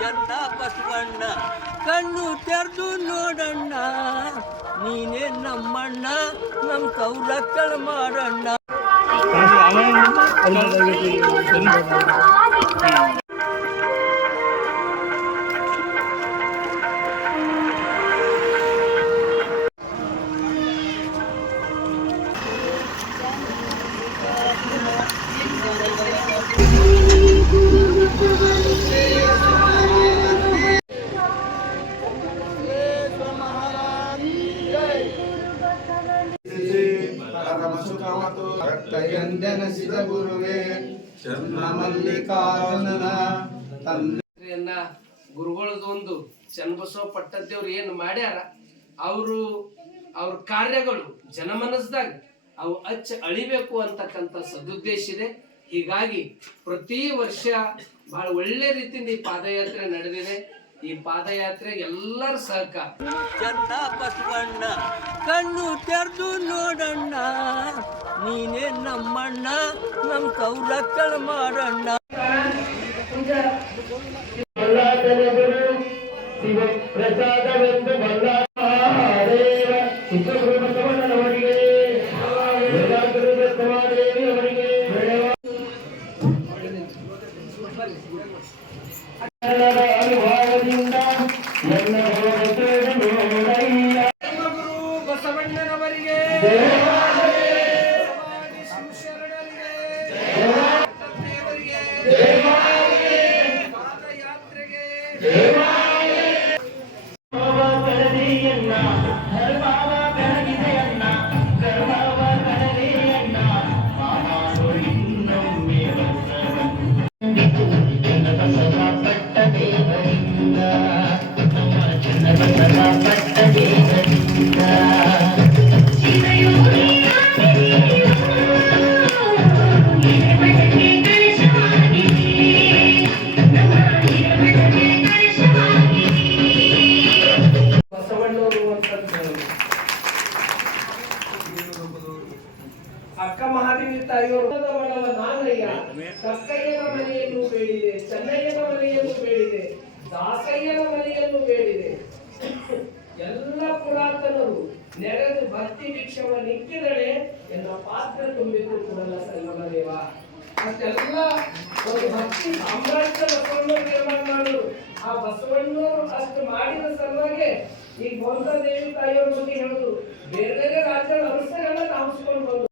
ಚನ್ನ ಬಸವಣ್ಣ ಕಣ್ಣು ತೆರೆದು ನೋಡಣ್ಣ, ನೀನೇ ನಮ್ಮಣ್ಣ, ನಮ್ಮ ಸೌರಕ್ಕಳ ಮಾಡಣ್ಣ. ಗುರುವೇ ಚನ್ನಮಲ್ಲಿಕಾರ್ಜುನನ ತಂದೆಯನ್ನ ಗುರುಗಳದೊಂದು ಚನ್ನಬಸವ ಪಟ್ಟದೇವ್ರು ಏನು ಮಾಡ್ಯಾರ, ಅವ್ರ ಕಾರ್ಯಗಳು ಜನಮನಸ್ದಾಗ ಅವು ಅಳಿಬೇಕು ಅಂತಕ್ಕಂಥ ಸದುದ್ದೇಶ ಇದೆ. ಹೀಗಾಗಿ ಪ್ರತಿ ವರ್ಷ ಬಹಳ ಒಳ್ಳೆ ರೀತಿಯಿಂದ ಈ ಪಾದಯಾತ್ರೆ ನಡೆದಿದೆ. ಈ ಪಾದಯಾತ್ರೆ ಎಲ್ಲರ ಸಹಕಾರ. ಚನ್ನ ಬಸವಣ್ಣ ಕಣ್ಣು ತೆರೆದು ನೋಡಣ್ಣ, ನೀನೇ ನಮ್ಮಣ್ಣ, ನಮ್ಮ ಸೌರಕ್ಕಳ ಮಾಡಣ್ಣ. ಪ್ರಸಾದವೆಂದು ಬಸವಣ್ಣನವರಿಗೆ ಅವರಿಗೆ ಅನುಭವದಿಂದ ನನ್ನ ಗುರು ಬಸವಣ್ಣನವರಿಗೆ ಪಾದಯಾತ್ರೆಗೆ ಅಕ್ಕ ಮಹಾದೇವಿ ತಾಯಿಯವರು ನಾಗಯ್ಯ ಕಕ್ಕಯ್ಯನ ಮನೆಯನ್ನು ಬೇಡಿದೆ, ಚೆನ್ನಯ್ಯನ ಮನೆಯನ್ನು ಬೇಡಿದೆ, ದಾಸಯ್ಯನ ಮನೆಯನ್ನು ಬೇಡಿದೆ. ಎಲ್ಲ ಪುರಾತನರು ನೆರೆದು ಭಕ್ತಿ ಭಿಕ್ಷವ ನಿಕ್ಕಿದಳೆ ಎನ್ನ ಪಾತ್ರ ತುಂಬಿತು ಕೂಡಲ ಸಂಗಮ ದೇವ. ಅಷ್ಟೆಲ್ಲ ಒಂದು ಭಕ್ತಿ ಸಾಮ್ರಾಜ್ಯ ಬಸವಣ್ಣವರು ನಿರ್ಮಾಣ ಮಾಡಿದ್ರು. ಆ ಬಸವಣ್ಣವರು ಅಷ್ಟು ಮಾಡಿದ ಸಲುವಾಗಿ ಈ ಗೋಂದ ದೇವಿ ತಾಯಿಯವ್ರ ಬಗ್ಗೆ ಹೇಳುದು, ಬೇರೆ ಬೇರೆ ರಾಜ್ಯಗಳ ಅರಸರೆಲ್ಲ ನಾಮಿಸ್ಕೊಂಡು ಬಂದು